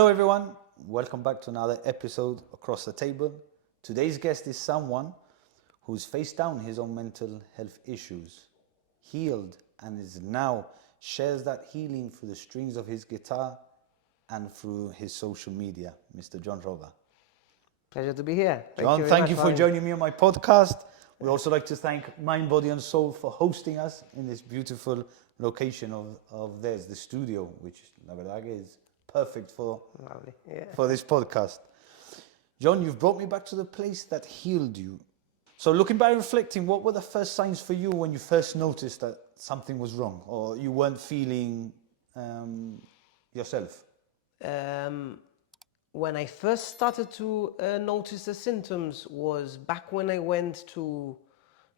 Hello everyone, welcome back to another episode Across the Table. Today's guest is someone who's faced down his own mental health issues, healed, and is now shares that healing through the strings of his guitar and through his social media, Mr. John Robba. Pleasure to be here. John, thank you for joining me on my podcast. We also like to thank Mind, Body and Soul for hosting us in this beautiful location of theirs, the studio, which la verdad is perfect for this podcast. John, you've brought me back to the place that healed you. So looking back and reflecting, what were the first signs for you when you first noticed that something was wrong or you weren't feeling yourself? When I first started to notice the symptoms was back when I went to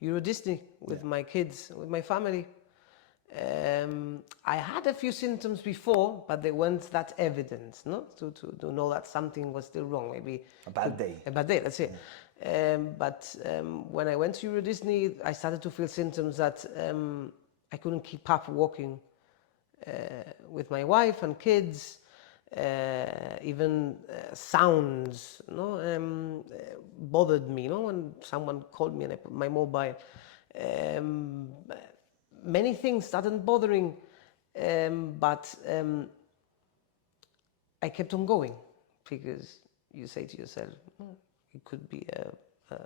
Euro Disney with my kids, with my family. I had a few symptoms before, but they weren't that evident, no? To know that something was still wrong. Maybe A bad day, that's it. But when I went to Euro Disney, I started to feel symptoms that I couldn't keep up walking with my wife and kids. Even sounds, bothered me. When someone called me and I put my mobile, many things started bothering, but I kept on going because you say to yourself, it could be a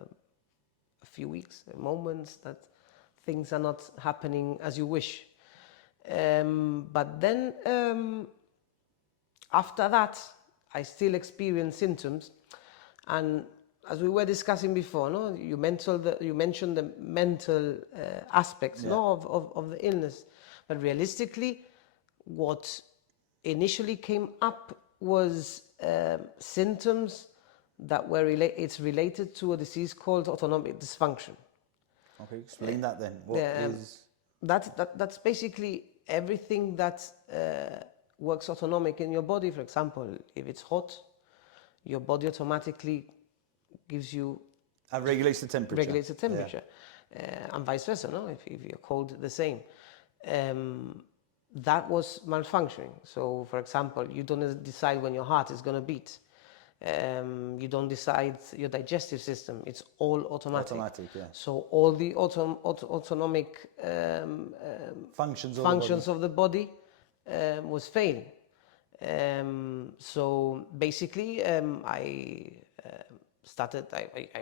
few weeks, moments that things are not happening as you wish. But then after that, I still experience symptoms, and as we were discussing before, you mentioned the mental aspects, of the illness, but realistically, what initially came up was symptoms that were related to a disease called autonomic dysfunction. Okay, explain that then. What is that's basically everything that works autonomic in your body. For example, if it's hot, your body automatically gives you regulates the temperature. And vice versa. If you're cold, the same. That was malfunctioning. So, for example, you don't decide when your heart is going to beat. You don't decide your digestive system. It's all automatic. So all the autonomic functions of the body was failing. So basically, I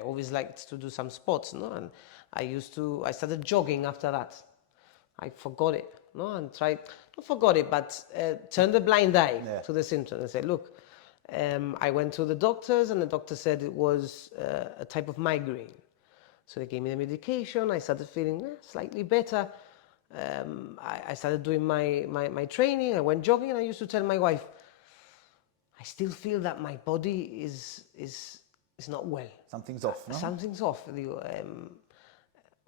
always liked to do some sports, and I started jogging after that. I forgot it, and not forgot it, but turned a blind eye to the symptoms and said, look, I went to the doctors and the doctor said it was a type of migraine. So they gave me the medication. I started feeling slightly better. I started doing my training. I went jogging, and I used to tell my wife, I still feel that my body is not well. Something's off, no? Something's off.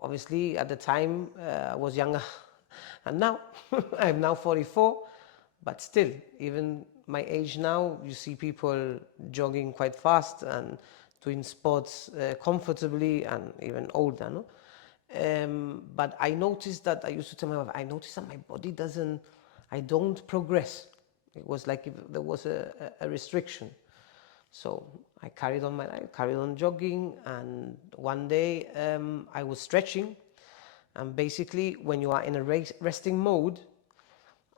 Obviously, at the time, I was younger, and now I'm now 44, but still, even my age now, you see people jogging quite fast and doing sports comfortably, and even older, no? But I noticed that, I used to tell my wife, I noticed that my body I don't progress. It was like if there was a restriction. So I carried on jogging, and one day I was stretching, and basically when you are in a resting mode,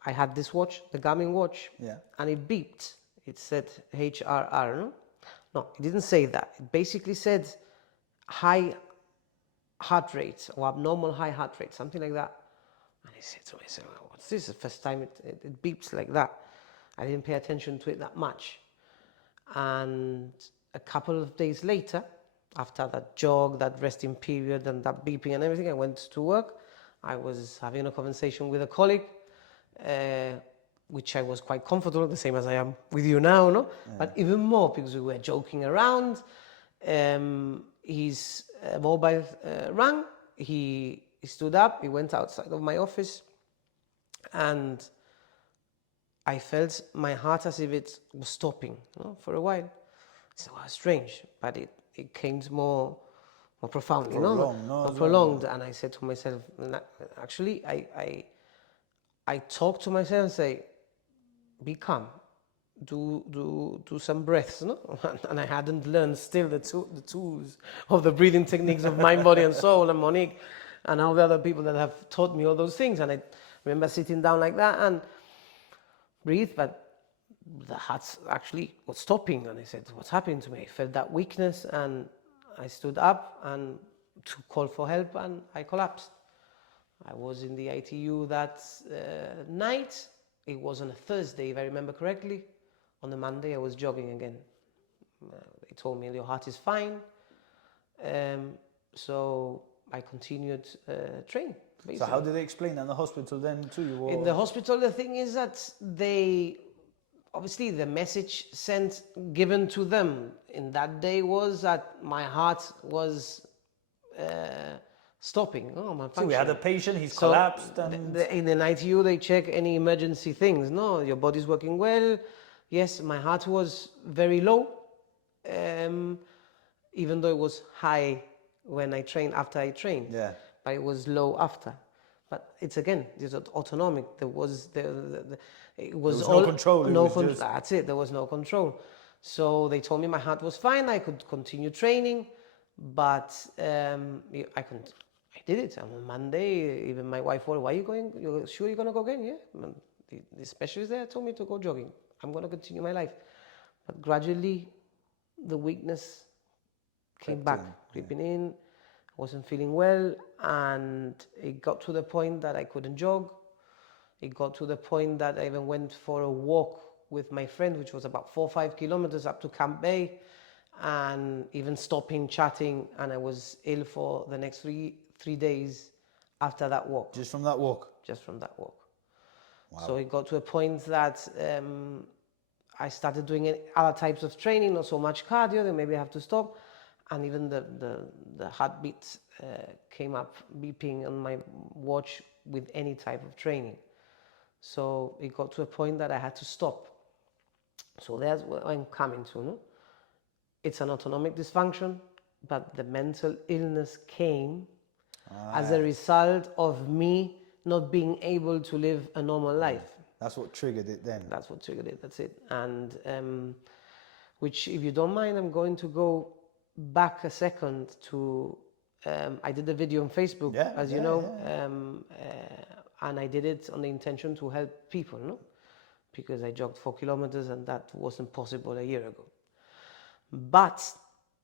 I had this watch, the Garmin watch, and it beeped. It said HRR, no? No, it didn't say that. It basically said high heart rate or abnormal high heart rate, something like that. And I said to myself, what's this? The first time it beeps like that. I didn't pay attention to it that much. And a couple of days later, after that jog, that resting period and that beeping and everything, I went to work. I was having a conversation with a colleague, which I was quite comfortable, the same as I am with you now, no? But even more because we were joking around. His mobile rang. He stood up. He went outside of my office, and I felt my heart as if it was stopping, for a while. So strange, but it came more profoundly, more prolonged. And I said to myself, actually, I talk to myself and say, be calm, do some breaths, no? And I hadn't learned still the tools of the breathing techniques of mind, body, and soul, and Monique, and all the other people that have taught me all those things. And I remember sitting down like that and breathe, but the heart actually was stopping. And I said, "What's happening to me?" I felt that weakness, and I stood up and to call for help, and I collapsed. I was in the ITU that night. It was on a Thursday, if I remember correctly. On the Monday, I was jogging again. They told me your heart is fine. So I continued training. So how did they explain that in the hospital then to you? In the hospital, the thing is that obviously the message given to them in that day was that my heart was stopping. Oh, my function. So we had a patient, he's collapsed. And In an ITU, they check any emergency things. No, your body's working well. Yes, my heart was very low, even though it was high when I trained, after I trained. Yeah. But it was low after. But it's autonomic. There was no control. That's it. There was no control. So they told me my heart was fine. I could continue training, but I couldn't. I did it on Monday. Even my wife said, "Why are you going? You're sure you're gonna go again?" Yeah. The specialist there told me to go jogging. I'm gonna continue my life. But gradually, the weakness came back, creeping in. I wasn't feeling well, and it got to the point that I couldn't jog. It got to the point that I even went for a walk with my friend, which was about 4 or 5 kilometers up to Camp Bay, and even stopping, chatting, and I was ill for the next three days after that walk. Just from that walk? Just from that walk. Wow. So it got to a point that I started doing other types of training, not so much cardio, then maybe I have to stop. And even the heartbeat came up beeping on my watch with any type of training. So it got to a point that I had to stop. So that's what I'm coming to. No? It's an autonomic dysfunction, but the mental illness came as a result of me not being able to live a normal life. That's what triggered it then. That's what triggered it, that's it. And which, if you don't mind, I'm going to go back a second to, I did a video on Facebook, as you know, and I did it on the intention to help people, no? Because I jogged 4 kilometers and that wasn't possible a year ago. But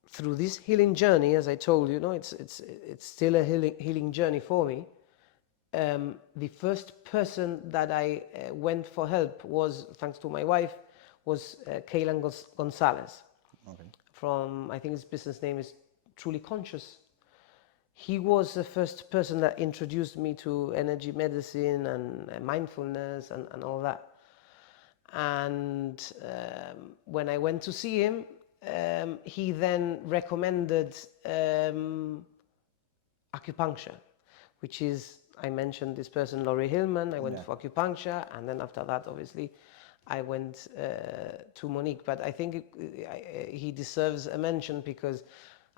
through this healing journey, as I told you, it's still a healing journey for me. The first person that I went for help was, thanks to my wife, was Kaylan Gonzalez. Okay. From, I think his business name is Truly Conscious. He was the first person that introduced me to energy medicine and mindfulness and all that. And when I went to see him, he then recommended acupuncture, which is, I mentioned this person, Laurie Hillman. I went for acupuncture, and then after that, obviously, I went to Monique. But I think he deserves a mention because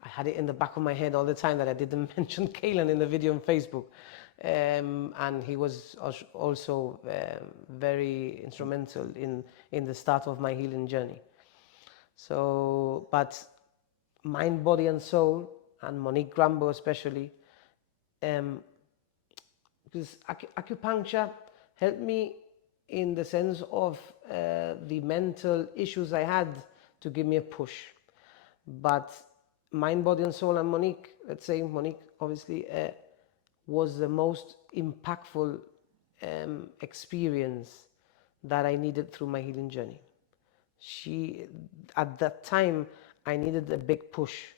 I had it in the back of my head all the time that I didn't mention Kaylan in the video on Facebook. And he was also very instrumental in the start of my healing journey. So, but mind, body, and soul, and Monique Grambo especially, because acupuncture helped me in the sense of the mental issues I had to give me a push. But mind, body, and soul, and Monique, let's say Monique, obviously, was the most impactful experience that I needed through my healing journey. At that time, I needed a big push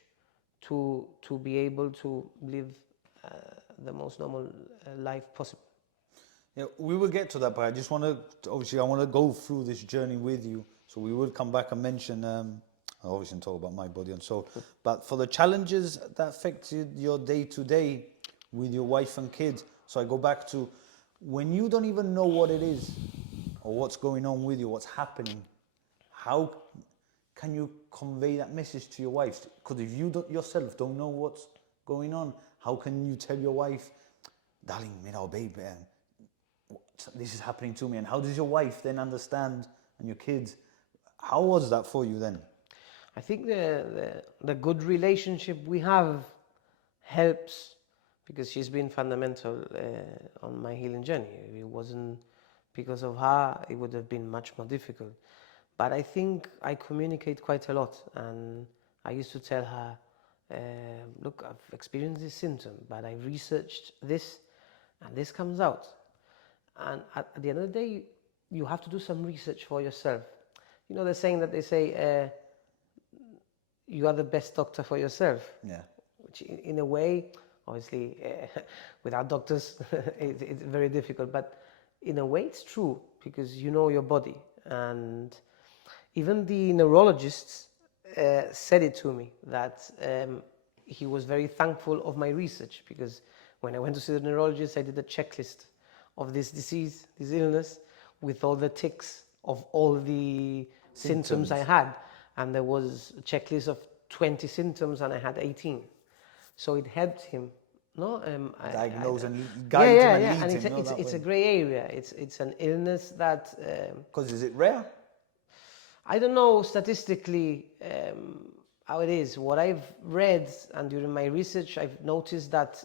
to be able to live the most normal life possible. Yeah, we will get to that, but I just want to, obviously, I want to go through this journey with you. So we will come back and mention, I obviously talk about my body and soul, but for the challenges that affected your day to day with your wife and kids. So I go back to when you don't even know what it is or what's going on with you, what's happening, how can you convey that message to your wife? Because if you yourself don't know what's going on, how can you tell your wife, darling, babe, this is happening to me? And how does your wife then understand, and your kids, How was that for you then? I think the good relationship we have helps because she's been fundamental on my healing journey. If it wasn't because of her, it would have been much more difficult. But I think I communicate quite a lot, and I used to tell her, look, I've experienced this symptom, but I researched this, and this comes out. And at the end of the day, you have to do some research for yourself. You know the saying that they say, you are the best doctor for yourself. Yeah. Which in a way, obviously, without doctors, it's very difficult. But in a way, it's true because you know your body. And even the neurologists said it to me that he was very thankful of my research because when I went to see the neurologist, I did a checklist of this disease, this illness, with all the ticks of all the symptoms I had. And there was a checklist of 20 symptoms and I had 18. So it helped him. No, Diagnose and guide him and lead and him. it's a grey area. It's an illness that. Because is it rare? I don't know statistically how it is. What I've read and during my research, I've noticed that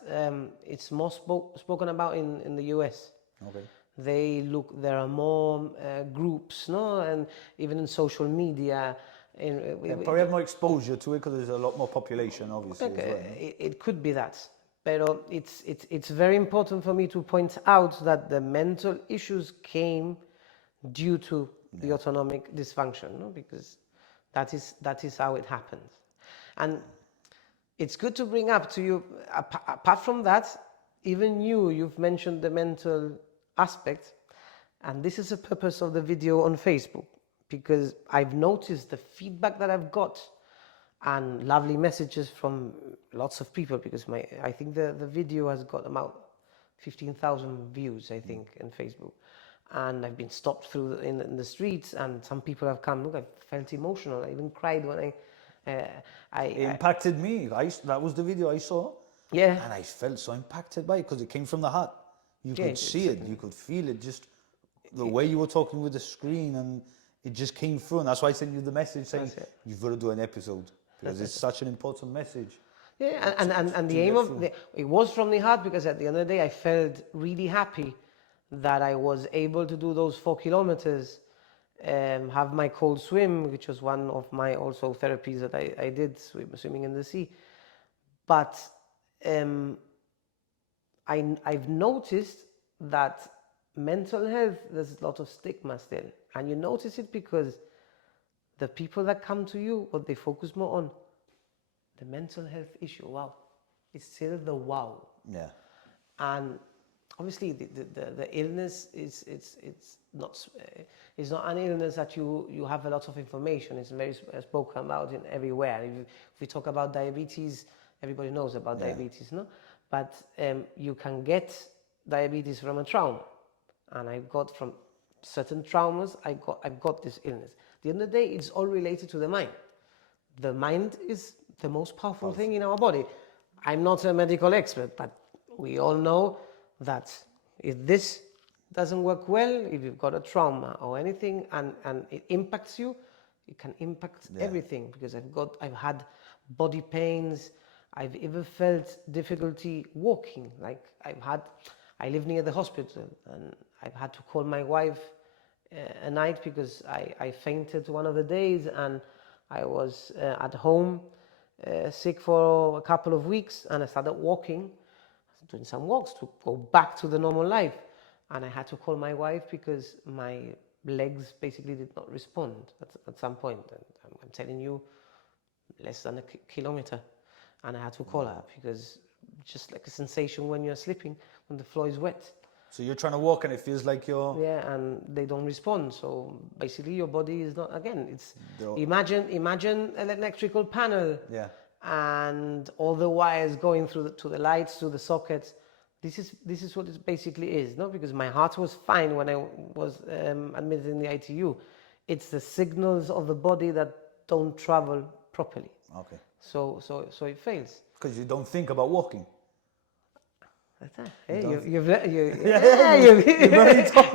it's more spoken about in the US. Okay. There are more groups, no, and even in social media. Probably have more exposure to it because there's a lot more population, obviously. As well, no? It could be that. But it's very important for me to point out that the mental issues came due to the autonomic dysfunction, no? Because that is how it happens. And it's good to bring up to you, apart from that, even you've mentioned the mental aspect, and this is the purpose of the video on Facebook, because I've noticed the feedback that I've got and lovely messages from lots of people, because I think the video has got about 15,000 views, I think, in Facebook. And I've been stopped through in the streets, and some people have come. Look, I felt emotional. I even cried when it impacted me. That was the video I saw. Yeah. And I felt so impacted by it because it came from the heart. You could see it. You could feel it. Just the way you were talking with the screen, and it just came through. And that's why I sent you the message saying you've got to do an episode because it's such an important message. Yeah, and the aim of it was from the heart, because at the end of the day, I felt really happy that I was able to do those 4 kilometers, have my cold swim, which was one of my also therapies that I did, swimming in the sea. But I've noticed that mental health, there's a lot of stigma still. And you notice it because the people that come to you, what they focus more on, the mental health issue. Wow. It's still the wow. Yeah. And obviously the illness it's not an illness that you have a lot of information. It's very spoken about in everywhere. If we talk about diabetes, everybody knows about diabetes, no? But you can get diabetes from a trauma, and I got from certain traumas. I got this illness. At the end of the day, it's all related to the mind. The mind is the most powerful thing in our body. I'm not a medical expert, but we all know that if this doesn't work well, if you've got a trauma or anything, and it impacts you, it can impact everything. Because I've had body pains. I've even felt difficulty walking. Like I live near the hospital, and I've had to call my wife a night because I fainted one of the days, and I was at home sick for a couple of weeks, and I started walking, doing some walks to go back to the normal life. And I had to call my wife because my legs basically did not respond at some point. And I'm telling you, less than a kilometer. And I had to call her because just like a sensation when you're sleeping, when the floor is wet. So you're trying to walk and it feels like you're... Yeah, and they don't respond. So basically your body is not, again, it's... Imagine an electrical panel. Yeah. And all the wires going through to the lights, to the sockets. This is what it basically is, no? Because my heart was fine when I was admitted in the ITU. It's the signals of the body that don't travel properly. Okay. So it fails. Because you don't think about walking. Hey, you've You're very tough.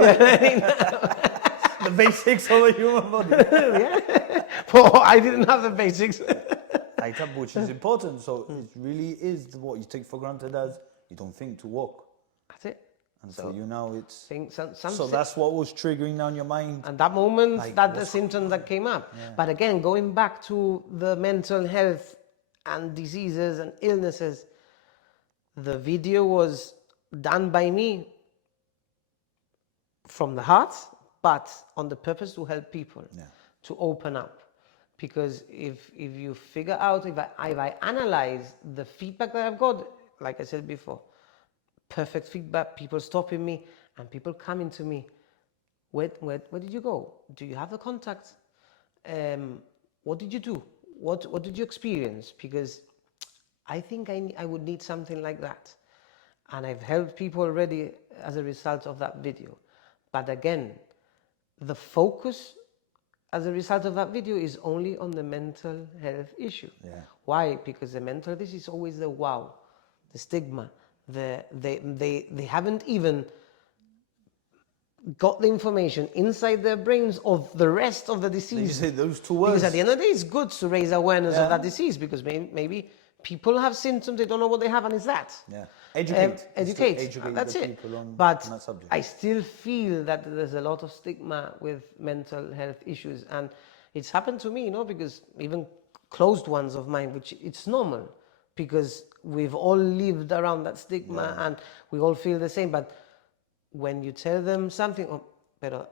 The basics of a human body. Yeah. Well, I didn't have the basics. Which is important. So it really is what you take for granted as you don't think to walk. That's it. And So for you now, it's... think So that's what was triggering down your mind. and that moment, Like, that the what's symptoms that came up. Yeah. But again, going back to the mental health and diseases and illnesses, the video was done by me from the heart, but on the purpose to help people, to open up. Because if you figure out, if I analyze the feedback that I've got, like I said before, perfect feedback, people stopping me and people coming to me, where did you go? Do you have the contact? What did you do? What did you experience? Because I think I would need something like that. And I've helped people already as a result of that video. But again, the focus as a result of that video is only on the mental health issue. Yeah. Why? Because the mental health is always the wow, the stigma. They haven't even got the information inside their brains of the rest of the disease. You say those two words. Because at the end of the day, it's good to raise awareness of Yeah. that disease, because maybe people have symptoms, they don't know what they have, and it's that. Yeah. Educate. Educate. Educate That's the it. people on But that subject. I still feel that there's a lot of stigma with mental health issues, and it's happened to me, because even closed ones of mine, which it's normal, because we've all lived around that stigma and we all feel the same. But when you tell them something, but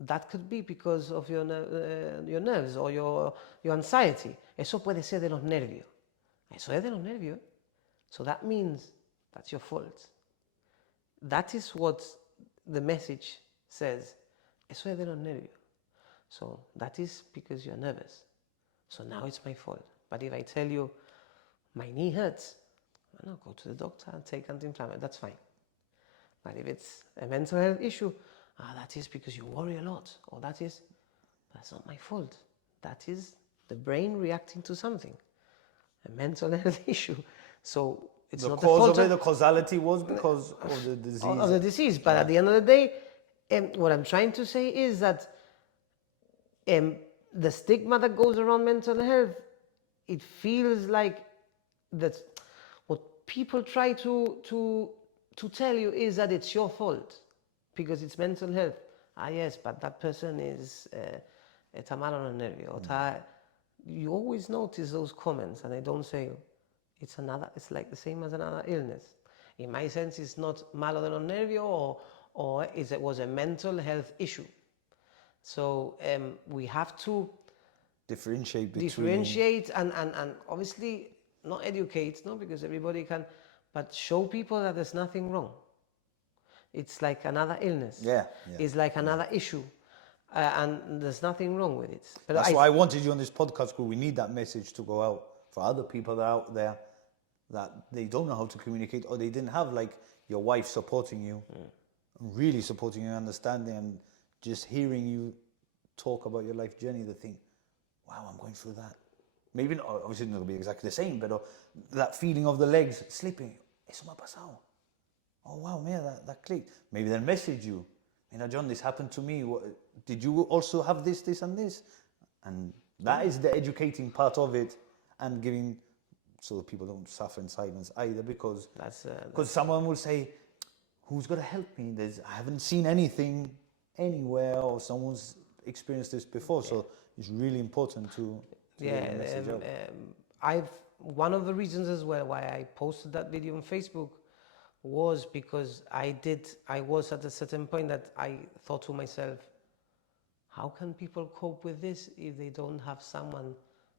that could be because of your nerves or your anxiety. Eso puede ser de los nervios. Eso es de los nervios. So that means that's your fault. That is what the message says. Eso es de los nervios. So that is because you're nervous. So now it's my fault. But if I tell you my knee hurts, well, go to the doctor and take anti-inflammatory. That's fine. But if it's a mental health issue, that is because you worry a lot, or that's not my fault. That is the brain reacting to something, a mental health issue. So it's The not cause the fault of it, the causality was because of the disease. of the disease. But at the end of the day, what I'm trying to say is that the stigma that goes around mental health, it feels like that what people try to tell you is that it's your fault because it's mental health. Yes, but that person is está mal on el nervio. You always notice those comments, and they don't say it's like the same as another illness. In my sense, it's not malo de los nervios, or it was a mental health issue. So we have to differentiate and obviously not educate, because everybody can, but show people that there's nothing wrong. It's like another illness. It's like another issue. And there's nothing wrong with it. But that's why I wanted you on this podcast, because we need that message to go out for other people that are out there that they don't know how to communicate, or they didn't have like your wife supporting you, really supporting you, understanding, and just hearing you talk about your life journey. They think, wow, I'm going through that. Maybe not, obviously not going to be exactly the same, but that feeling of the legs slipping. Eso me ha pasado. Oh wow, man, that clicked. Maybe they'll message you. John, this happened to me. Did you also have this, and this? And that is the educating part of it, and giving, so that people don't suffer in silence either, because someone will say, who's going to help me? I haven't seen anything anywhere, or someone's experienced this before. So it's really important to get the message out. One of the reasons as well why I posted that video on Facebook was because I was at a certain point that I thought to myself, how can people cope with this if they don't have someone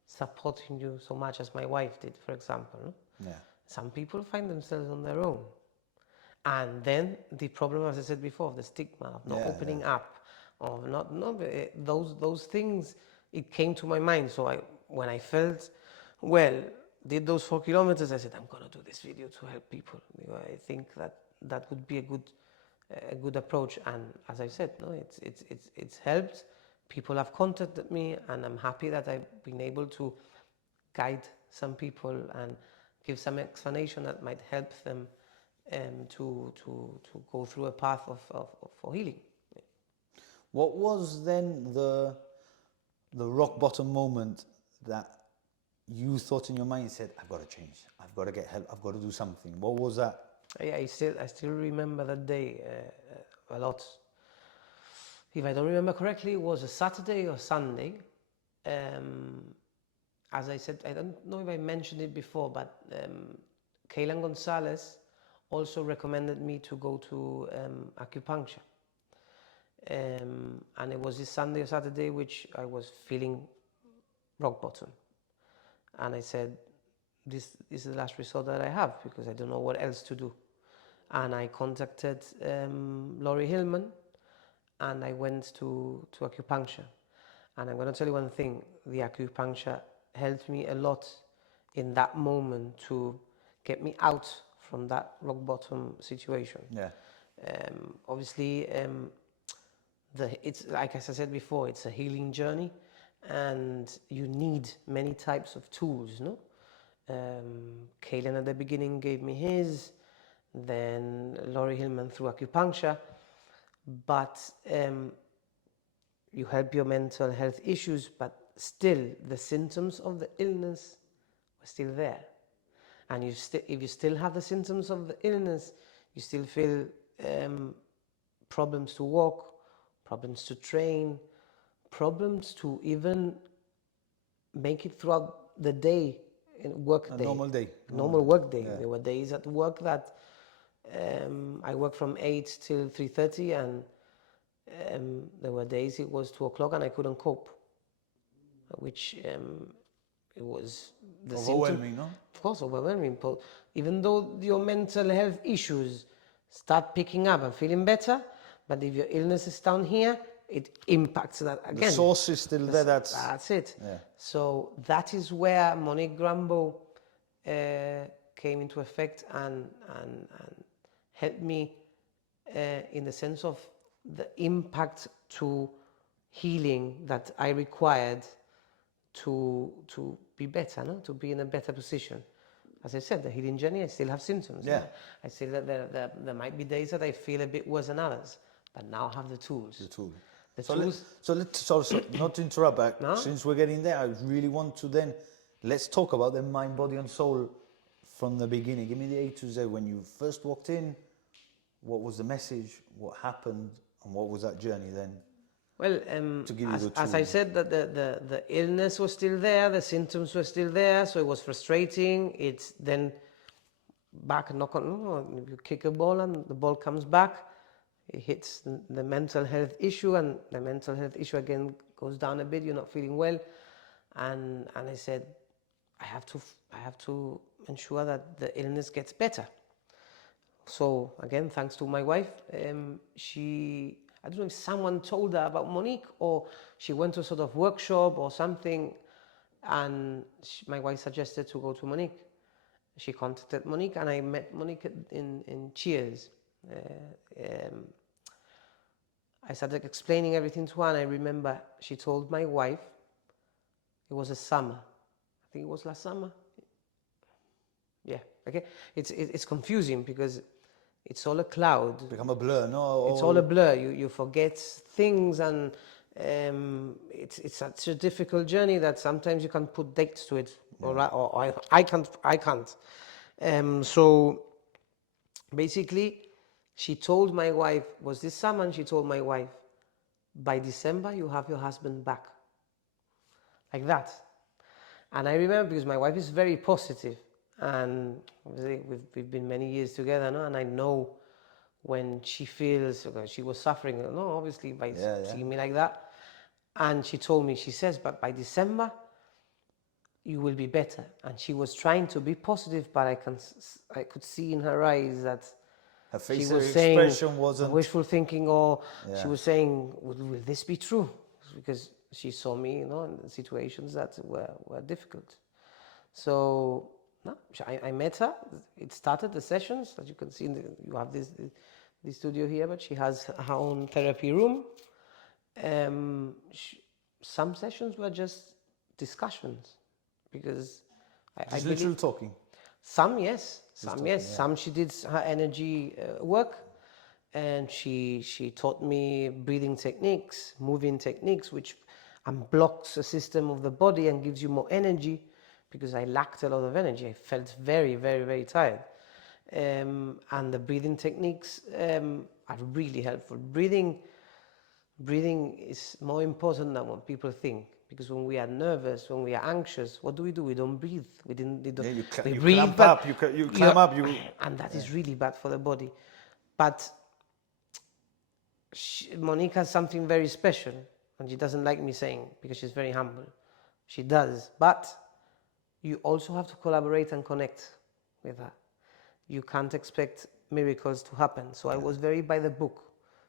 supporting you so much as my wife did, for example? Some people find themselves on their own. And then the problem, as I said before, of the stigma of not opening up, of those things, it came to my mind. So when I felt did those 4 kilometers, I said, I'm going to do this video to help people. I think that would be a good approach. And as I said, it's helped. People have contacted me, and I'm happy that I've been able to guide some people and give some explanation that might help them to go through a path for healing. What was then the rock bottom moment that you thought in your mind, said, I've got to change, I've got to get help, I've got to do something? What was that? Yeah, I still remember that day a lot. If I don't remember correctly, it was a Saturday or Sunday. As I said, I don't know if I mentioned it before, but Kaylan Gonzalez also recommended me to go to acupuncture. And it was this Sunday or Saturday which I was feeling rock bottom. And I said, this is the last resort that I have, because I don't know what else to do. And I contacted Laurie Hillman, and I went to acupuncture. And I'm going to tell you one thing, the acupuncture helped me a lot in that moment to get me out from that rock bottom situation. Yeah. Obviously, it's like, as I said before, it's a healing journey, and you need many types of tools, no? Kaylen at the beginning gave me his, then Laurie Hillman through acupuncture, but you help your mental health issues, but still the symptoms of the illness were still there. And if you still have the symptoms of the illness, you still feel problems to walk, problems to train, problems to even make it throughout the day, in work day. Normal day. Normal work day. Yeah. There were days at work that I worked from 8 till 3:30, and there were days it was 2 o'clock and I couldn't cope, which it was the Overwhelming, symptom, no? of course, overwhelming. Even though your mental health issues start picking up and feeling better, but if your illness is down here, it impacts that again. The source is still there. That's it. Yeah. So that is where Monique Grambo came into effect and helped me in the sense of the impact to healing that I required to be better, no? To be in a better position. As I said, the healing journey, I still have symptoms. Yeah. I say that there might be days that I feel a bit worse than others, but now I have the tools. The tool. The So tools. so not to interrupt, but No? since we're getting there, I really want to then, let's talk about the mind, body and soul from the beginning. Give me the A to Z. When you first walked in, what was the message, what happened, and what was that journey then? Well, To give you the as I tools. said, that the illness was still there, the symptoms were still there, so it was frustrating. It's then back, knock on, you kick a ball and the ball comes back. It hits the mental health issue, and the mental health issue again goes down a bit. You're not feeling well, and I said, I have to ensure that the illness gets better. So again, thanks to my wife, I don't know if someone told her about Monique, or she went to a sort of workshop or something, and my wife suggested to go to Monique. She contacted Monique, and I met Monique in Cheers. I started explaining everything to her, and I remember she told my wife, it was a summer, I think it was last summer. Yeah, okay. It's confusing because it's all a cloud. Become a blur, no? It's all a blur. You forget things, and it's such a difficult journey that sometimes you can't put dates to it, or I can't. So basically, she told my wife, was this summer, and she told my wife, by December you have your husband back, like that. And I remember, because my wife is very positive, and obviously we've been many years together, no? And I know when she feels, okay, she was suffering, no, obviously by seeing me like that. And she told me, she says, but by December you will be better. And she was trying to be positive, but I could see in her eyes that her face she was expression saying wasn't wishful thinking, or she was saying, will this be true? Because she saw me, in situations that were difficult. So I met her. It started the sessions, as you can see. You have this studio here, but she has her own therapy room. Some sessions were just discussions, because I literal believe talking. some yes, some she did her energy work. and she taught me breathing techniques, moving techniques, which unblocks the system of the body and gives you more energy, because I lacked a lot of energy. I felt very, very, very tired. And the breathing techniques are really helpful. Breathing is more important than what people think, because when we are nervous, when we are anxious, what do? We don't breathe. We don't. Yeah, We you breathe, clamp but up, you climb up, and that is really bad for the body. But Monique has something very special, and she doesn't like me saying, because she's very humble. She does, but you also have to collaborate and connect with her. You can't expect miracles to happen. So I was very by the book.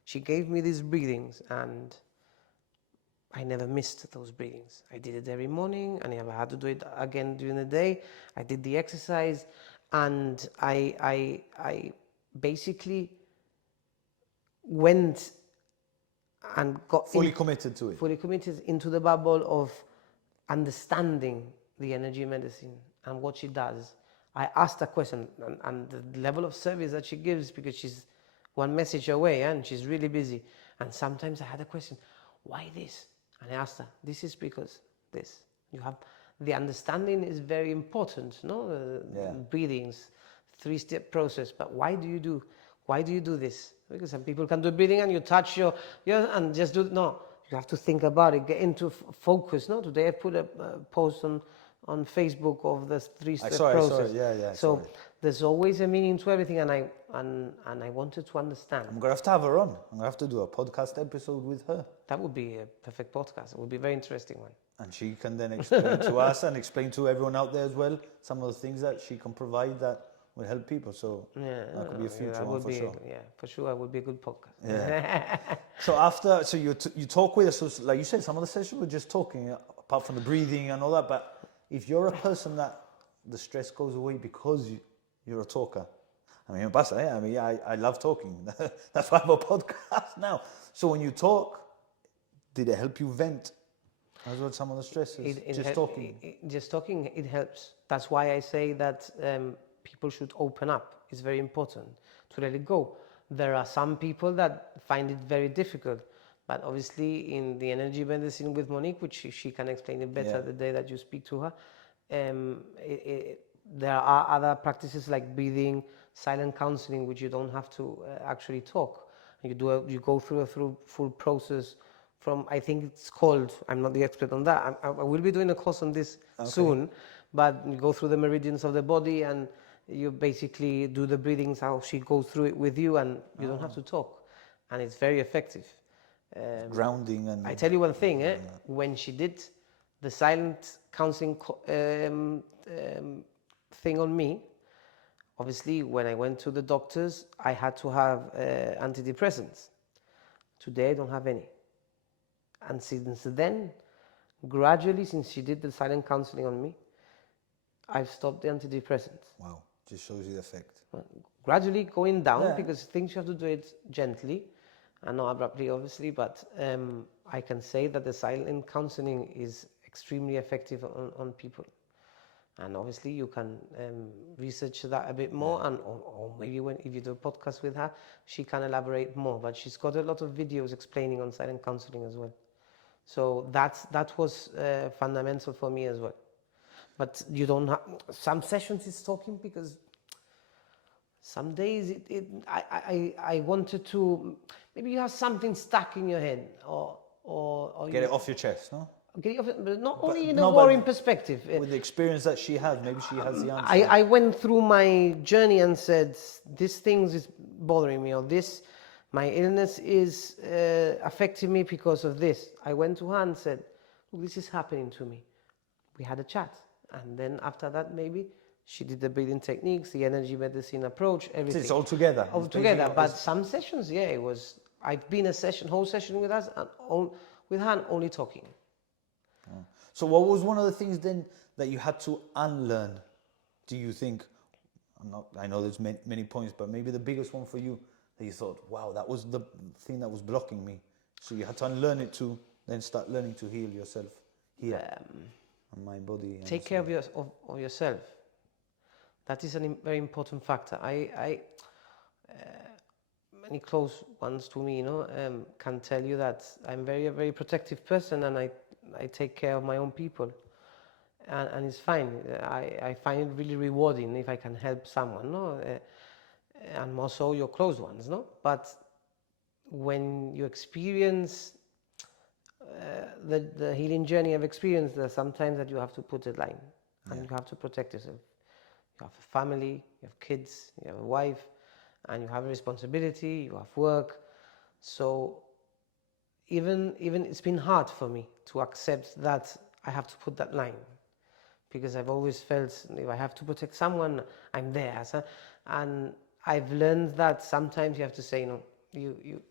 She gave me these breathings, and I never missed those breathings. I did it every morning. I never had to do it again during the day. I did the exercise, and I basically went and got fully committed to it. fully committed into the bubble of understanding the energy medicine and what she does. I asked a question, and the level of service that she gives, because she's one message away and she's really busy. And sometimes I had a question, why this? And I asked her, this is because this. You have the understanding is very important, no? Breathings, 3-step process. But why do you do this? Because some people can do breathing and you touch your and just do no. You have to think about it, get into focus. No, today I put a post on Facebook of the 3-step process. So there's always a meaning to everything, and I wanted to understand. I'm gonna have to have her on. I'm gonna have to do a podcast episode with her. That would be a perfect podcast. It would be a very interesting one. And she can then explain to us and explain to everyone out there as well some of the things that she can provide that will help people. So that could be a future one for sure. Yeah, for sure, it would be a good podcast. Yeah. So you talk with us. So like you said, some of the sessions were just talking, apart from the breathing and all that. But if you're a person that the stress goes away because you're a talker, I love talking. That's why I have a podcast now. So when you talk, did it help you vent as well some of the stresses? Just talking, it helps. That's why I say that people should open up. It's very important to let it go. There are some people that find it very difficult, but obviously in the energy medicine with Monique, which she can explain it better the day that you speak to her, there are other practices like breathing, silent counseling, which you don't have to actually talk. You go through a full process from, I think it's called, I'm not the expert on that, I will be doing a course on this soon, but you go through the meridians of the body and you basically do the breathings, how she goes through it with you, and you don't have to talk, and it's very effective. Grounding and... I tell you one thing, when she did the silent counseling thing on me, obviously when I went to the doctors, I had to have antidepressants. Today I don't have any. And since then, gradually, since she did the silent counseling on me, I've stopped the antidepressants. Wow, just shows you the effect. Gradually going down, because things you have to do it gently and not abruptly, obviously, but I can say that the silent counseling is extremely effective on people. And obviously you can research that a bit more, and or maybe if you do a podcast with her, she can elaborate more. But she's got a lot of videos explaining on silent counseling as well. So that was fundamental for me as well. But you don't have some sessions is talking, because some days I wanted to, maybe you have something stuck in your head or get it off your chest, no? Get it off, but not only in a boring perspective. With the experience that she has, maybe she has the answer. I went through my journey and said, this thing is bothering me, or my illness is affecting me because of this. I went to her and said, look, this is happening to me. We had a chat. And then after that, maybe she did the breathing techniques, the energy medicine approach, everything. It's all together. All together. But some sessions, it was, I've been whole session with us, and with her and only talking. So what was one of the things then that you had to unlearn, do you think? I know there's many points, but maybe the biggest one for you that you thought, wow, that was the thing that was blocking me. So you had to unlearn it to then start learning to heal yourself here, and mind, body. Take care of yourself. That is a very important factor. many close ones to me, can tell you that I'm a very protective person, and I take care of my own people, and it's fine. I find it really rewarding if I can help someone, no, and more so your close ones, no. But when you experience the healing journey I've experienced, there's sometimes that you have to put a line, and you have to protect yourself. You have a family, you have kids, you have a wife, and you have a responsibility, you have work. So even it's been hard for me to accept that I have to put that line, because I've always felt if I have to protect someone, I'm there. So, and I've learned that sometimes you have to say no. You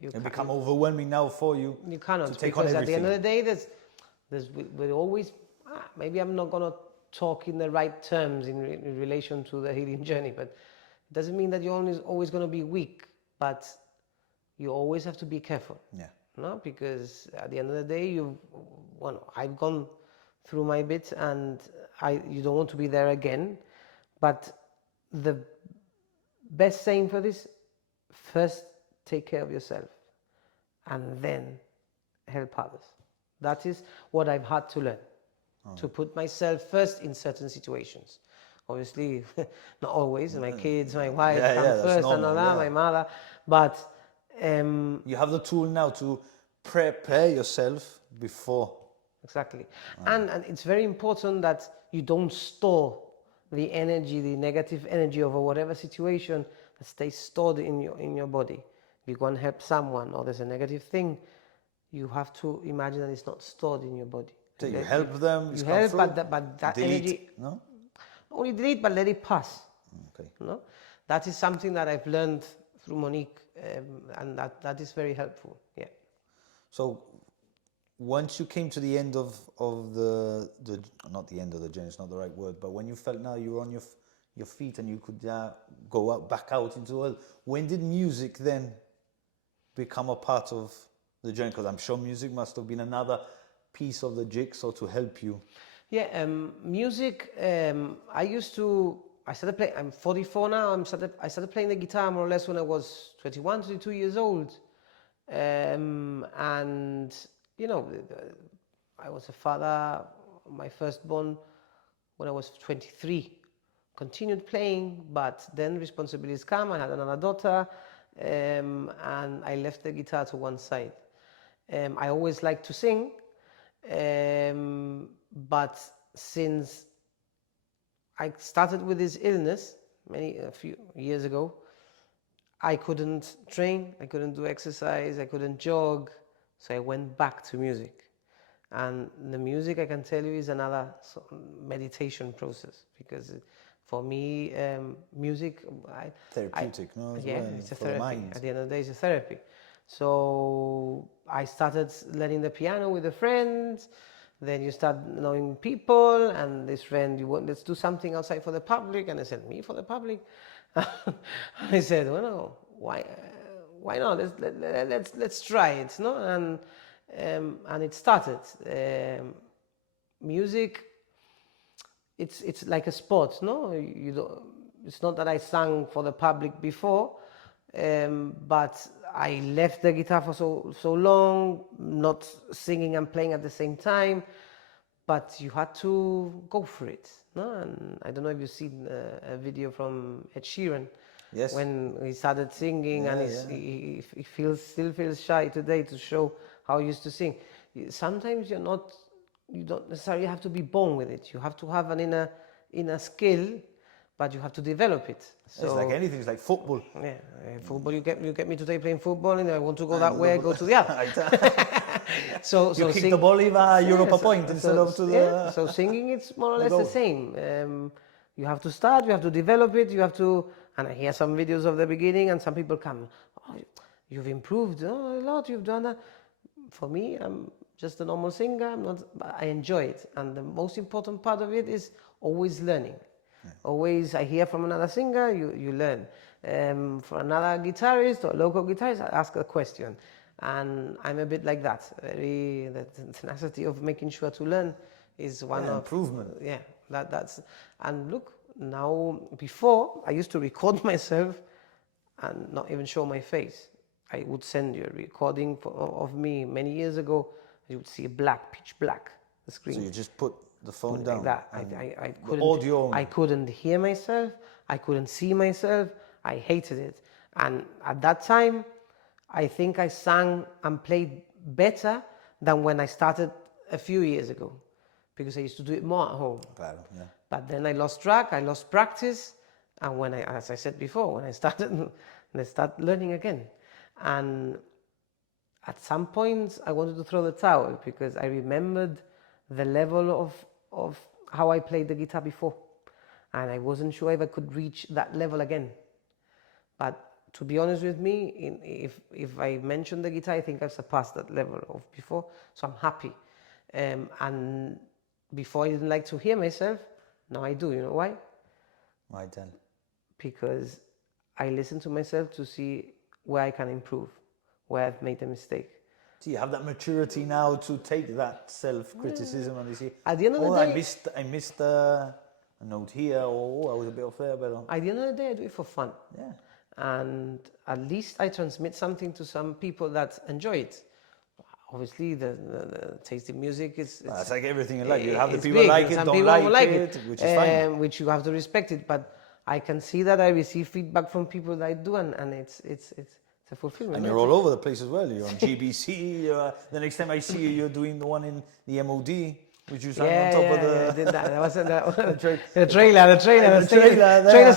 It become overwhelming now for you. You cannot, to take on because at the end of everything. the day, we're always, maybe I'm not going to talk in the right terms in relation to the healing journey, but it doesn't mean that you're always going to be weak, but you always have to be careful. Yeah. No, because at the end of the day, I've gone through my bit, and you don't want to be there again. But the best saying for this, first take care of yourself, and then help others. That is what I've had to learn, to put myself first in certain situations. Obviously, not always. My kids, my wife come first, normal, and all that, my mother. But you have the tool now to prepare yourself before. exactly, and it's very important that you don't store the energy, the negative energy over whatever situation that stays stored in your body. If you go and help someone, or there's a negative thing, you have to imagine that it's not stored in your body. So you help them. You help, but that delete, energy, no? not only delete, but let it pass. Okay. No, that is something that I've learned through Monique, and that is very helpful. Yeah. So once you came to the end of the not the end of the journey, it's not the right word, but when you felt now you were on your feet and you could go back out into the world, when did music then become a part of the journey? Because I'm sure music must have been another piece of the jigsaw to help you. Yeah, music. I started playing. I'm 44 now. I started playing the guitar more or less when I was 21, 22 years old, and I was a father, my firstborn, when I was 23. Continued playing, but then responsibilities come. I had another daughter, and I left the guitar to one side. I always liked to sing, but since I started with this illness a few years ago, I couldn't train, I couldn't do exercise, I couldn't jog, so I went back to music. And the music, I can tell you, is another meditation process, because for me, music, Therapeutic, no? Yeah, well, it's a for the therapy. mind. At the end of the day, it's a therapy. So I started learning the piano with a friend. Then you start knowing people, and this friend, let's do something outside for the public. And I said, me for the public? I said, well, no, why not? Let's try it, no? And it started. Music, it's like a sport, no? It's not that I sang for the public before, but I left the guitar for so long, not singing and playing at the same time. But you had to go for it, no? And I don't know if you've seen a video from Ed Sheeran. Yes. When he started singing, and he still feels shy today to show how he used to sing. Sometimes you don't necessarily have to be born with it. You have to have an inner skill, but you have to develop it. So it's like anything. It's like football. yeah, football. You get me today playing football, and I want to go that way. I go to the other. So you kick the ball over Europa point instead of to the. Yeah, so singing, it's more or less the same. You have to start. You have to develop it. You have to. And I hear some videos of the beginning, and some people come, oh, you've improved a lot. You've done that. For me, I'm just a normal singer. I'm not. I enjoy it, and the most important part of it is always learning. Yeah. Always, I hear from another singer, you learn. For another guitarist or local guitarist, I ask a question, and I'm a bit like that. The tenacity of making sure to learn is one of improvement. Yeah, that's. And look, now, before I used to record myself, and not even show my face. I would send you a recording of me many years ago. You would see pitch black, the screen. So you just put the phone Like down. that. And I the couldn't. audio only. I couldn't hear myself. I couldn't see myself. I hated it. And at that time, I think I sang and played better than when I started a few years ago, because I used to do it more at home. Claro, yeah. But then I lost track. I lost practice, and when as I said before, when I started, I started learning again, and at some points I wanted to throw the towel because I remembered the level of how I played the guitar before, and I wasn't sure if I could reach that level again. But to be honest with me, if I mention the guitar, I think I've surpassed that level of before, so I'm happy. And before I didn't like to hear myself, now I do. You know why? Why then? Because I listen to myself to see where I can improve, where I've made a mistake. Do you have that maturity now to take that self-criticism and you say, At the end of the day, I missed a note here, or I was a bit off there, but at the end of the day, I do it for fun. yeah. And at least I transmit something to some people that enjoy it. Obviously, the tasty music is... It's like everything in life. You have the it's people big, like and it, some don't people like won't like it, which is fine. which you have to respect it. But I can see that I receive feedback from people that I do, and it's a fulfillment. And you're all over the place as well. You're on GBC. The next time I see you, you're doing the one in the MOD, which you sang on top of the... Yeah, I did that. That was the trailer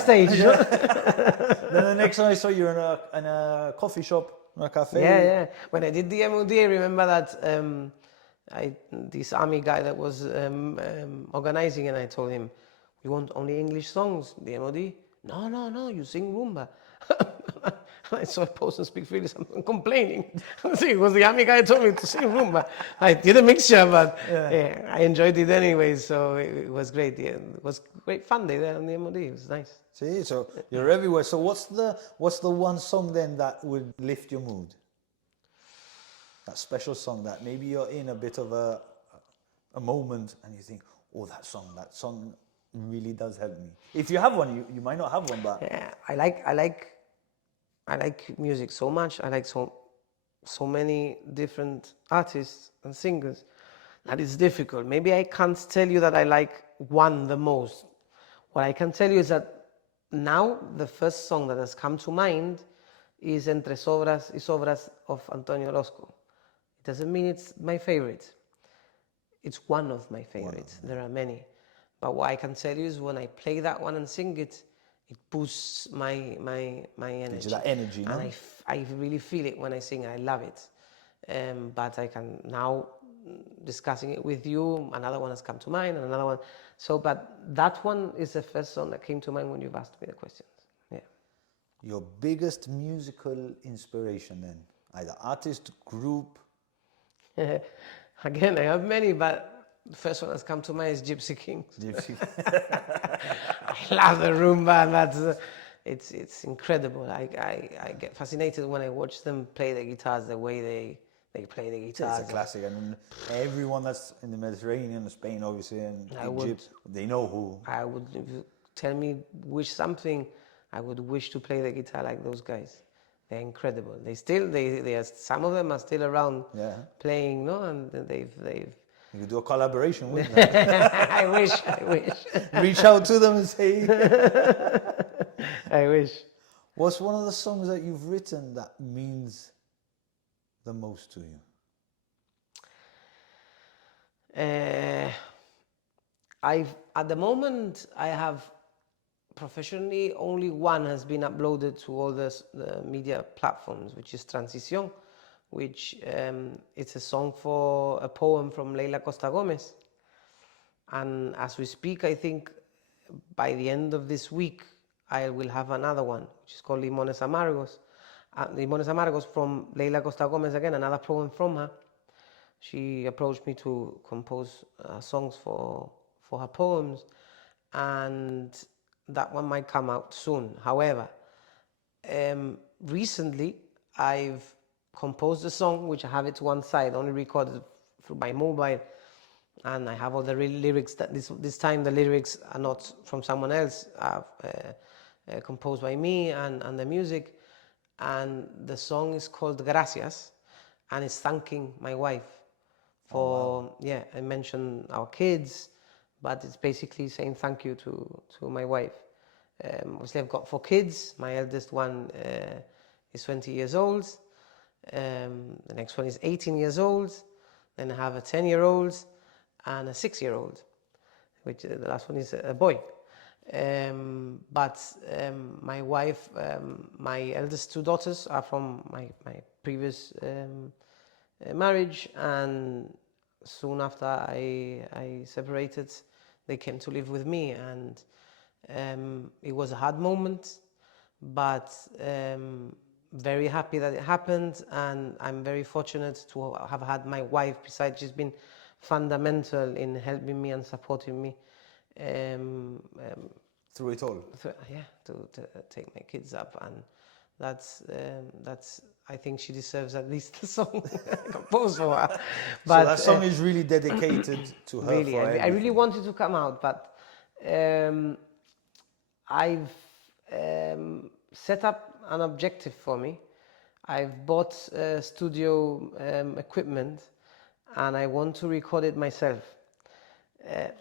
stage. Then the next time I saw you in a coffee shop, in a cafe. Yeah. When I did the MOD, I remember that this army guy that was organizing, and I told him, "We want only English songs." The MOD, no, you sing rumba. I saw a post and speak freely, so I'm complaining. See, it was the army guy who told me to sing rumba. I did a mixture, but yeah, I enjoyed it anyway, so it was great. Yeah, it was great fun day there on the MOD. It was nice. See, so you're everywhere. So what's the one song then that would lift your mood? That special song that maybe you're in a bit of a moment and you think, oh, that song really does help me. If you have one, you might not have one, but yeah, I like music so much. I like so many different artists and singers that it's difficult. Maybe I can't tell you that I like one the most. What I can tell you is that now the first song that has come to mind is Entre Sobras y Sobras of Antonio Orozco. It doesn't mean it's my favorite. It's one of my favorites. There are many. But what I can tell you is when I play that one and sing it, it boosts my energy. gives you that energy, no? And I really feel it when I sing. I love it. But I can now, discussing it with you, another one has come to mind, and another one. So, but that one is the first song that came to mind when you've asked me the questions. Yeah. Your biggest musical inspiration then? Either artist, group? Again, I have many, but the first one that's come to mind is Gypsy Kings. Gypsy. I love the rumba, and that's it's incredible. I get fascinated when I watch them play the guitars the way they play the guitars. It's a classic. I mean, everyone that's in the Mediterranean, Spain obviously, and would- Egypt, they know who. I would, if you tell me wish something, I would wish to play the guitar like those guys. They're incredible. They are, some of them are still around playing, no, and they've. You could do a collaboration with them. I wish. Reach out to them and say. I wish. What's one of the songs that you've written that means the most to you? At the moment, I have professionally only one has been uploaded to all the media platforms, which is Transición, which it's a song for a poem from Leila Costa Gomez. And as we speak, I think by the end of this week, I will have another one, which is called Limones Amargos. Limones Amargos from Leila Costa Gomez, again, another poem from her. She approached me to compose songs for her poems, and that one might come out soon. However, recently I've composed a song which I have it to one side, only recorded through my mobile, and I have all the real lyrics. That this time the lyrics are not from someone else, composed by me, and the music. and the song is called Gracias, and it's thanking my wife for, yeah, I mentioned our kids, but it's basically saying thank you to my wife. Obviously, I've got 4 kids. My eldest one is 20 years old. The next one is 18 years old. Then I have a 10-year-old and a 6-year-old, which the last one is a boy. But my wife, my eldest 2 daughters are from my previous marriage, and soon after I separated, they came to live with me, and it was a hard moment, but very happy that it happened, and I'm very fortunate to have had my wife beside. She's been fundamental in helping me and supporting me Through it all. yeah, to take my kids up, and that's I think she deserves at least the song I composed for her. But So that song is really dedicated to her. really, for I really everything. wanted to come out, but I've set up an objective for me. I've bought studio equipment, and I want to record it myself.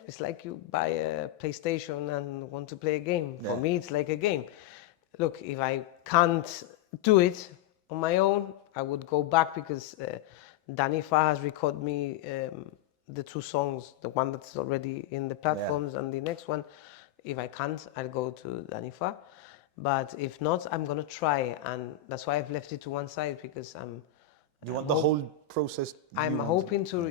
It's like you buy a PlayStation and want to play a game. For me, it's like a game. Look, if I can't do it on my own, I would go back, because Danny Fa has recorded me the 2 songs, the one that's already in the platforms and the next one. If I can't, I'll go to Danny Fa. But if not, I'm going to try, and that's why I've left it to one side, because You want the whole process. I'm hoping to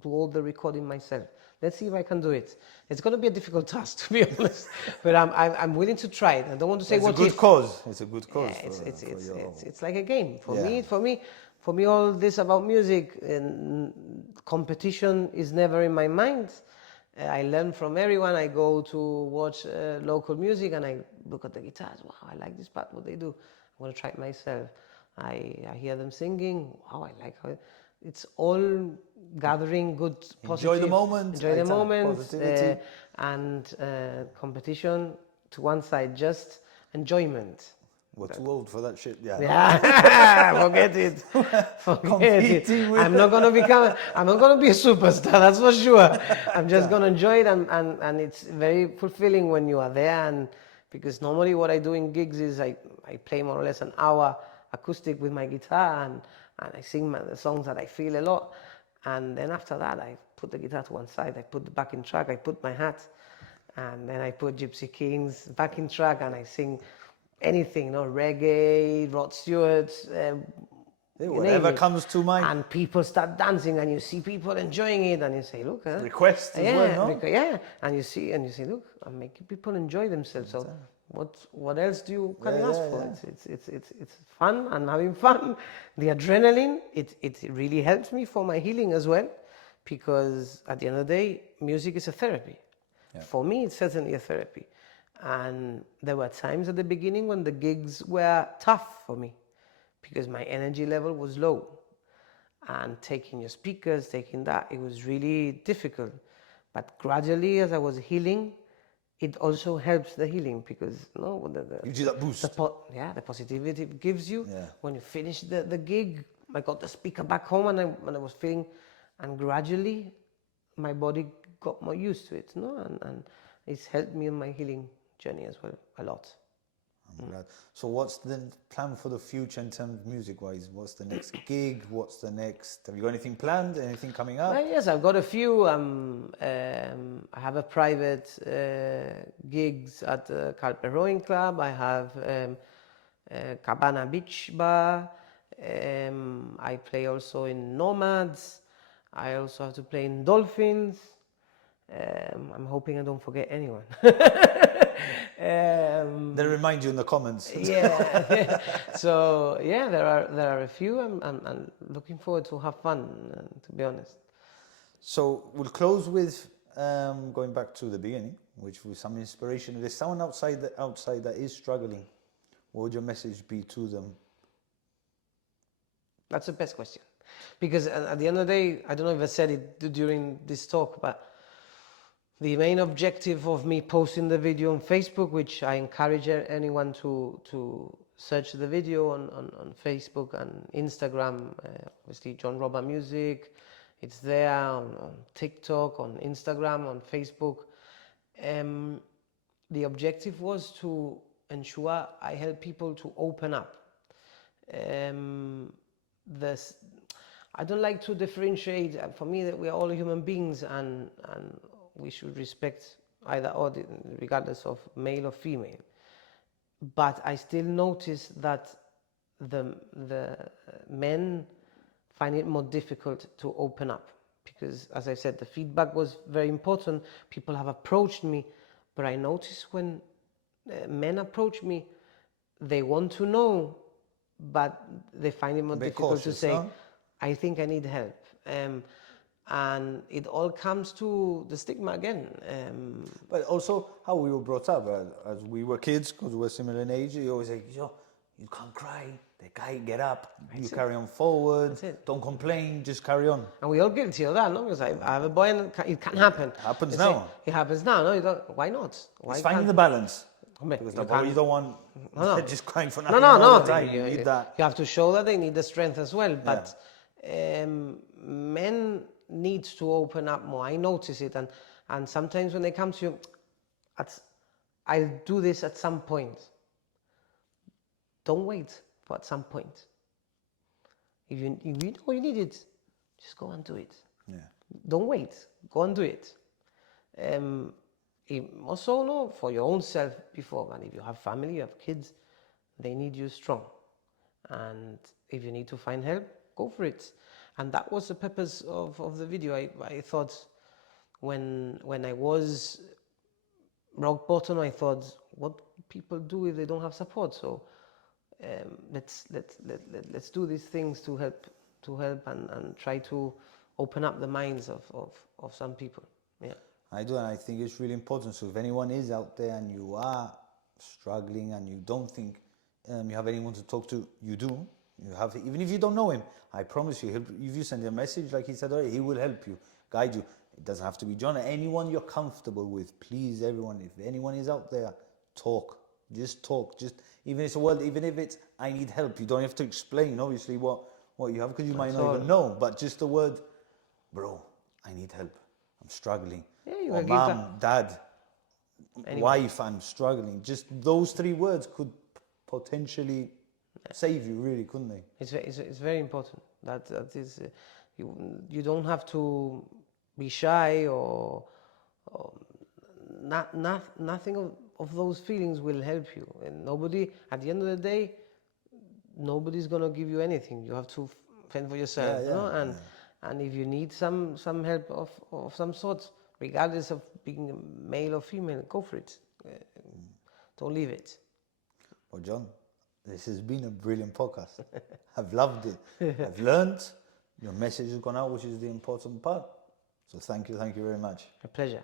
do all the recording myself. Let's see if I can do it. It's going to be a difficult task, to be honest, but I'm willing to try it. I don't want to say It's what a good if. cause. It's a good cause. Yeah, it's like a game for me. All this about music and competition is never in my mind. I learn from everyone. I go to watch local music, and I look at the guitars. Wow, I like this part. What they do, I'm going to try it myself. I hear them singing. Wow, I like how it's all gathering good, positive. Enjoy the moment. Enjoy the moment. Positivity. And competition to one side, just enjoyment. We're too old for that shit. Yeah. Yeah, forget it. Forget it. I'm not gonna be a superstar, that's for sure. I'm just gonna enjoy it, and it's very fulfilling when you are there. And because normally what I do in gigs is I play more or less an hour acoustic with my guitar, and I sing the songs that I feel a lot. And then after that, I put the guitar to one side, I put the backing track, I put my hat, and then I put Gypsy King's backing track, and I sing anything, reggae, Rod Stewart, whatever comes to mind. and people start dancing, and you see people enjoying it, and you say, look, Requests as well, no? yeah, and you say, look, I'm making people enjoy themselves. So what else do you can ask for? It's fun, and having fun. The adrenaline, it really helps me for my healing as well, because at the end of the day, music is a therapy. For me, it's certainly a therapy. And there were times at the beginning when the gigs were tough for me, because my energy level was low. And taking your speakers, taking that, it was really difficult. But gradually, as I was healing, it also helps the healing, because gives you that boost. The positivity it gives you. When you finish the gig, I got the speaker back home, and I was feeling, and gradually my body got more used to it, and it's helped me in my healing journey as well a lot. I'm glad. So what's the plan for the future in terms of music-wise? What's the next gig? Have you got anything planned? Anything coming up? Yes, I've got a few. I have a private gigs at the Carpe Rowing Club. I have Cabana Beach Bar. I play also in Nomads. I also have to play in Dolphins. I'm hoping I don't forget anyone. They remind you in the comments. Yeah. So yeah, there are a few. I'm looking forward to have fun, to be honest. So we'll close with going back to the beginning, which was some inspiration. If there's someone outside that is struggling, what would your message be to them? That's the best question, because at the end of the day, I don't know if I said it during this talk, but the main objective of me posting the video on Facebook, which I encourage anyone to search the video on Facebook and Instagram, obviously John Robba Music, it's there on TikTok, on Instagram, on Facebook. The objective was to ensure I help people to open up. I don't like to differentiate. For me, that we are all human beings, and we should respect either or, regardless of male or female. But I still notice that the men find it more difficult to open up, because, as I said, the feedback was very important. People have approached me, but I notice when men approach me, they want to know, but they find it more difficult to say, I think I need help. And it all comes to the stigma again. But also how we were brought up. As we were kids, because we were similar in age, you always say, yo, you can't cry, the guy, get up, you carry on forward, don't complain, just carry on. And we're all guilty of that, no? Because I have a boy and it can happen. It happens now. It happens now, no? You don't, why not? Why it's finding the balance. Because you don't want just crying for nothing all the time. You need that. You have to show that they need the strength as well. But men need to open up more. I notice it. And sometimes when they come to you, I'll do this at some point. Don't wait for at some point. If you know you need it, just go and do it. Yeah. Don't wait. Go and do it. Also, no, for your own self before. And if you have family, you have kids, they need you strong. And if you need to find help, go for it. And that was the purpose of the video. I thought when I was rock bottom, I thought, what people do if they don't have support? So let's do these things to help and try to open up the minds of some people. Yeah. I do, and I think it's really important. So if anyone is out there and you are struggling and you don't think you have anyone to talk to, you do. You have, even if you don't know him, I promise you, if you send a message, like he said already, he will help you, guide you. It doesn't have to be John. Anyone you're comfortable with, please, everyone. If anyone is out there, talk. Just talk. Just even if it's a word, even if it's I need help, you don't have to explain obviously what you have, because you might not even know. But just the word, bro, I need help. I'm struggling. Yeah, or mom, dad, wife, I'm struggling. Just those 3 words could potentially save you, really, couldn't they? It's very important. That is, you don't have to be shy or nothing of those feelings will help you. And nobody, at the end of the day, nobody's gonna give you anything. You have to fend for yourself, you know. And if you need some help of some sort, regardless of being male or female, go for it. Don't leave it. Well, John, this has been a brilliant podcast. I've loved it. I've learned. Your message has gone out, which is the important part. So thank you very much. A pleasure.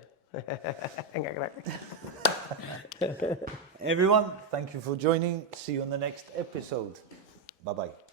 Everyone, thank you for joining. See you on the next episode. Bye-bye.